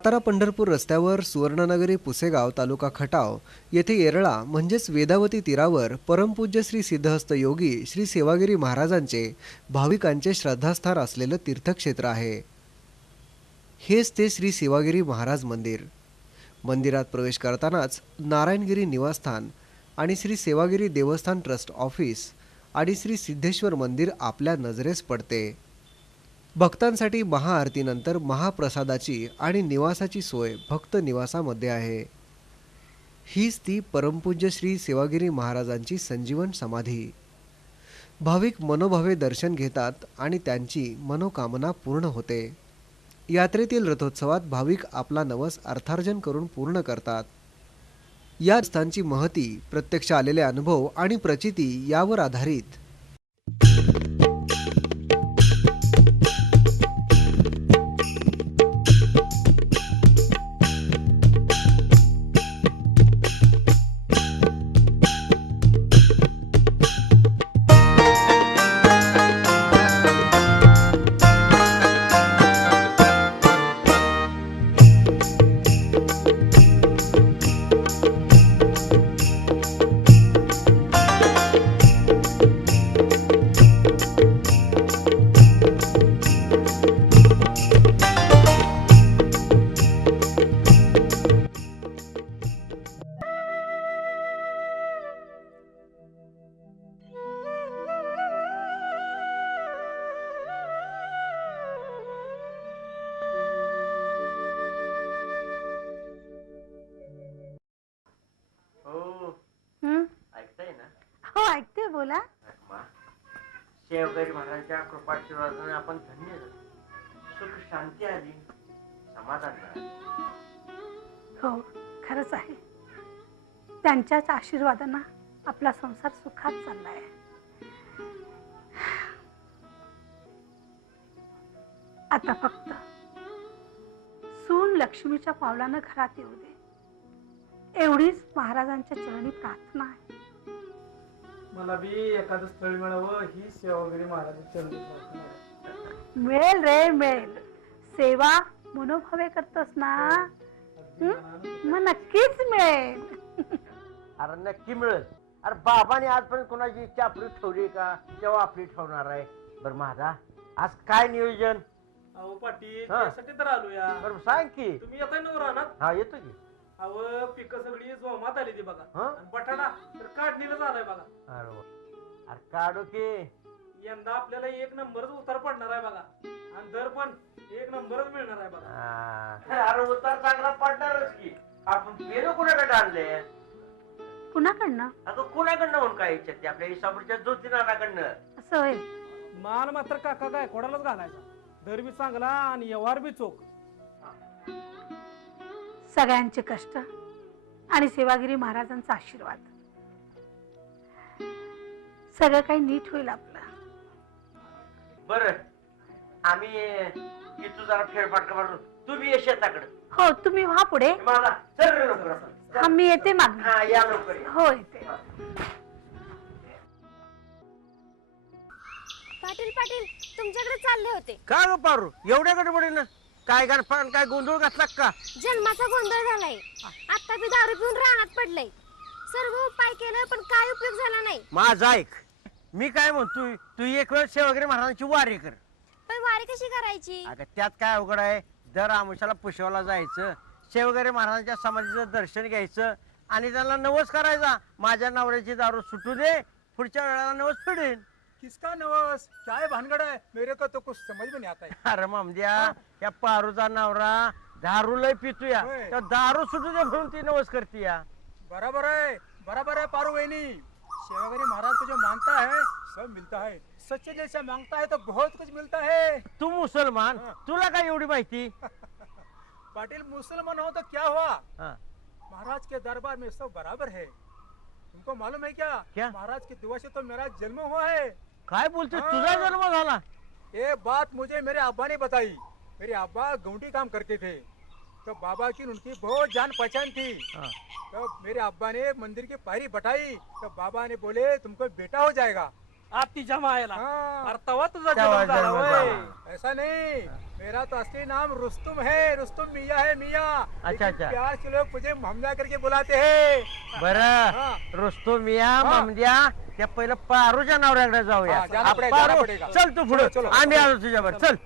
सातारा पंढरपूर रस्त्यावर सुवर्णनगरी पुसेगाव तालुका खटाव येथे येरळा म्हणजेच वेदावती तीरावर परमपूज्य श्री सिद्धहस्त योगी श्री सेवागिरी महाराजांचे भाविकांचे श्रद्धास्थान असलेलं तीर्थक्षेत्र आहे। हेच ते श्री सेवागिरी महाराज मंदिर। मंदिरात प्रवेश करतानाच नारायणगिरी निवासस्थान आणि श्री सेवागिरी देवस्थान ट्रस्ट ऑफिस आणि श्री सिद्धेश्वर मंदिर आपल्या नजरेस पडते। भक्तांसाठी महाआरतीनंतर महाप्रसादाची आणि निवासाची सोय भक्त निवासामध्ये आहे। हीच ती परमपूज्य श्री सेवागिरी महाराजांची संजीवन समाधी। भाविक मनोभावे दर्शन घेतात आणि त्यांची मनोकामना पूर्ण होते। यात्रेतील रथोत्सवात भाविक आपला नवस अर्थार्जन करून पूर्ण करतात। या स्थानची महती, प्रत्यक्ष आलेले अनुभव आणि प्रचिती यावर आधारित। हो ऐकते बोला। सेवागिरी महाराजांच्या कृपाशीर्वादाने आपण धन्य झालो, सुख शांती आली, समाधान मिळालं। हो खरंच आहे, त्यांच्याच आशीर्वादाने आपला संसार सुखात चाललाय। आता फक्त सून लक्ष्मीच्या पावलानं घरात येऊ दे, एवढीच महाराजांच्या चरणी प्रार्थना आहे। मला बी एखादं स्थळ मिळावं ही सेवागिरी महाराजांची चरणी प्रार्थना आहे। मिळेल रे मिळेल, सेवा मनोभावे करतोस ना, मग नक्कीच मिळेल। अरे नक्की मिळेल। अरे बाबाने आजपर्यंत कोणाची इच्छा आपली ठेवली का? तेव्हा आपली ठेवणार आहे। बरं माझा आज काय नियोजन? अहो पाटील, त्यासाठी तर आलो या। बरं सांग की। तुम्ही येताय ना रानात? हा येतो की। अहो पिकं सगळी जोमात आली ती बघा, आणि बटाटा तर काढणीला झालाय बघा। अरे काढू की। यंदा आपल्याला एक नंबरच उतार पडणार आहे बघा, आणि दर पण एक नंबरच मिळणार आहे बघा। अरे उतार चांगला पडणारच की। आपण पेरू कुणाकडे आणले? कुणाकडनं? अगं कुणाकडनं म्हणून काय इच्छा? आपल्या इसापूरच्या ज्योतिनाराकडनं। असं होय? माल मात्र काका काय कोणालाच घालायचा, दर बी चांगला आणि व्यवहार बी चोख। सगळ्यांचे कष्ट आणि सेवागिरी महाराजांचा आशीर्वाद, सगळं काही नीट होईल आपलं। बरं आम्ही इथं जरा फेरफटका मारून तुम्ही ये शेताकडे। हो तुम्ही व्हा पुढे, मला चल रे लवकर। मी येते मागणी। हा या लवकर। हो येते। पाटील पाटील तुमच्याकडे चालले होते। का ग पारू एवढ्या गडबडीनं? काय गडफान काय गोंधळ घातला का? जन्माचा गोंधळ झालाय, आता बी दारू पिऊन रानात पडलंय। सर्व उपाय केलं पण काय उपयोग झाला नाही। माझं ऐक, मी काय म्हणतोय, तू एक वेळ सेवागिरी महाराजांची वारी कर। पण वारी कशी करायची? अगं त्यात काय अवघड आहे? दर आमुषाला पुष्कळला जायचं, सेवागिरी महाराजांच्या समाधीचं दर्शन घ्यायचं आणि त्यांना नवस करायचा, माझ्या नवऱ्याची दारू सुटू दे, पुढच्या वेळेला नवस फेडेन। किसका नवस? क्या भानगड है? मेरे को तो कुछ समझ में नहीं आता है। अरे मामद्या, या पारूचा नवरा दारू लय पितूया, त्या दारू सुटू दे म्हणून ती नवस करती या। बराबर है पारू बहनी। सेवागिरी महाराज को जो मांगता है सब मिलता है, सच्चे दिल से मांगता है तो बहुत कुछ मिलता है। तू मुसलमान, तुला काय एवढी माहिती? पाटिल मुसलमान हो तो क्या हुआ, हाँ। महाराज के दरबार में सब बराबर है। तुमको मालूम है क्या? क्या? महाराज की दुआ से तो मेरा जन्म हुआ है। काय बोलते? तुझा जन्म झाला? ये बात मुझे मेरे अब्बा ने बताई। मेरे अब्बा गौंडी काम करते थे, तो बाबा की उनकी बहुत जान पहचान थी। तो मेरे अब्बा ने मंदिर की पायरी बटाई, तो बाबा ने बोले तुमको बेटा हो जाएगा। आतीच्या मायला. हाँ। अरे तवा तुझा तेव्हा जन्म झाला जन्म होय. झाला. ऐसा नहीं, मेरा तो असली नाम रुस्तुम है, रुस्तुम मियाँ है मियाँ। अच्छा, लेकिन अच्छा। प्यार के लोग मुझे हमजा करके बुलाते हैं। बरं हा. रुस्तो मिया हा. ममद्या त्या पहिलं पारूच्या नवऱ्याकडे जाऊया हा, जाना आ, पडेगा, जाना पारू पडेगा. चल तू पुढे चलो, चलो. आम्ही आलो तुझ्यावर चल